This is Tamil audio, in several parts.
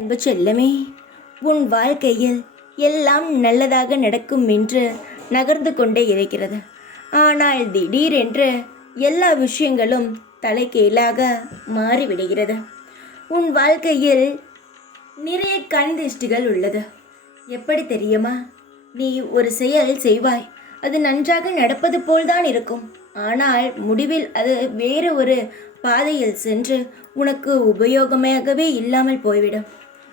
அன்பு செல்லமே, உன் வாழ்க்கையில் எல்லாம் நல்லதாக நடக்கும் என்று நகர்ந்து கொண்டே இருக்கிறது. ஆனால் திடீரென்று எல்லா விஷயங்களும் தலைகீழாக மாறிவிடுகிறது. உன் வாழ்க்கையில் நிறைய கண்திஷ்டிகள் உள்ளது. எப்படி தெரியுமா? நீ ஒரு செயல் செய்வாய், அது நன்றாக நடப்பது போல்தான் இருக்கும். ஆனால் முடிவில் அது வேறு ஒரு பாதையில் சென்று உனக்கு உபயோகமாகவே இல்லாமல் போய்விடும்.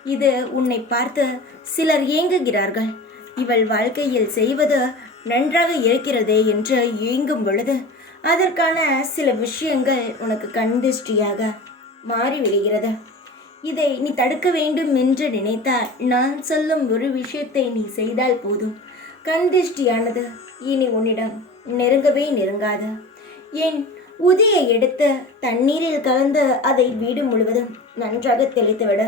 இது உன்னை பார்த்து சிலர் ஏங்குகிறார்கள். இவள் வாழ்க்கையில் செய்வது நன்றாக இருக்கிறதே என்று ஏங்கும் பொழுது அதற்கான சில விஷயங்கள் உனக்கு கண்திஷ்டியாக மாறிவிடுகிறது. இதை நீ தடுக்க வேண்டும் என்று நினைத்தால் நான் சொல்லும் ஒரு விஷயத்தை நீ செய்தால் போதும். கண்திஷ்டியானது இனி உன்னிடம் நெருங்கவே நெருங்காது. என் உதியை எடுத்து தண்ணீரில் கலந்து அதை வீடு முழுவதும் நன்றாக தெளித்துவிட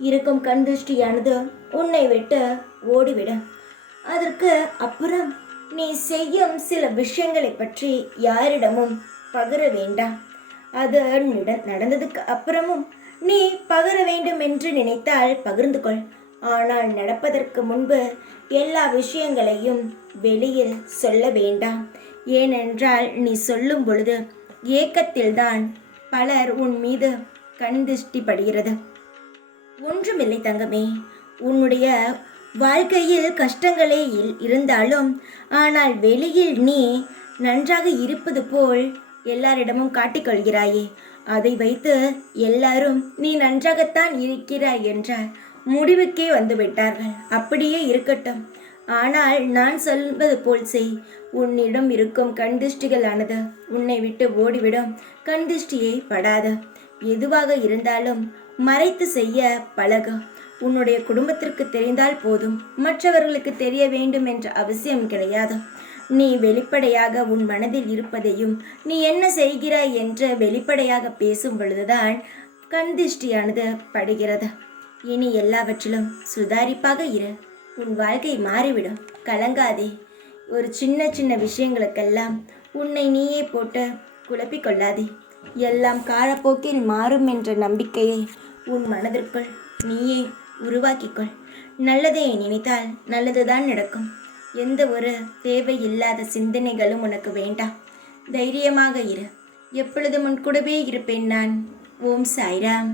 இருக்கும் கண்திஷ்டியானது உன்னை விட்டு ஓடிவிட. அதற்கு அப்புறம் நீ செய்யும் சில விஷயங்களை பற்றி யாரிடமும் பகிர வேண்டாம். அது நடந்ததுக்கு அப்புறமும் நீ பகிர வேண்டும் என்று நினைத்தால் பகிர்ந்து கொள். ஆனால் நடப்பதற்கு முன்பு எல்லா விஷயங்களையும் வெளியில் சொல்ல வேண்டாம். ஏனென்றால் நீ சொல்லும் பொழுது ஏக்கத்தில்தான் பலர் உன் மீது கண்திஷ்டி படுகிறது. ஒன்றுமில்லை தங்கமே, உன்னுடைய வாழ்க்கையில் கஷ்டங்களே இருந்தாலும் ஆனால் வெளியில் நீ நன்றாக இருப்பது போல் எல்லாரிடமும் காட்டிக்கொள்கிறாயே, அதை வைத்து எல்லாரும் நீ நன்றாகத்தான் இருக்கிறாய் என்ற முடிவுக்கே வந்துவிட்டார்கள். அப்படியே இருக்கட்டும். ஆனால் நான் சொல்வது போல் செய். உன்னிடம் இருக்கும் கண்திஷ்டிகளானது உன்னை விட்டு ஓடிவிடும். கண்திஷ்டியை படாது. எதுவாக இருந்தாலும் மறைத்து செய்ய பழகு. உன்னுடைய குடும்பத்திற்கு தெரிந்தால் போதும், மற்றவர்களுக்கு தெரிய வேண்டும் என்ற அவசியம் கிடையாது. நீ வெளிப்படையாக உன் மனதில் இருப்பதையும் நீ என்ன செய்கிறாய் என்று வெளிப்படையாக பேசும் பொழுதுதான் கண்திஷ்டியானது படுகிறது. இனி எல்லாவற்றிலும் சுதாரிப்பாக இரு. உன் வாழ்க்கை மாறிவிடும். கலங்காதே. ஒரு சின்ன சின்ன விஷயங்களுக்கெல்லாம் உன்னை நீயே போட்டு குழப்பிக்கொள்ளாதே. எல்லாம் காலப்போக்கில் மாறும் என்ற நம்பிக்கையை உன் மனதிற்குள் நீயே உருவாக்கிக்கொள். நல்லதை நினைத்தால் நல்லதுதான் நடக்கும். எந்த ஒரு தேவையில்லாத சிந்தனைகளும் உனக்கு வேண்டாம். தைரியமாக இரு. எப்பொழுதும் உன் கூடவே இருப்பேன் நான். ஓம் சாய்ராம்.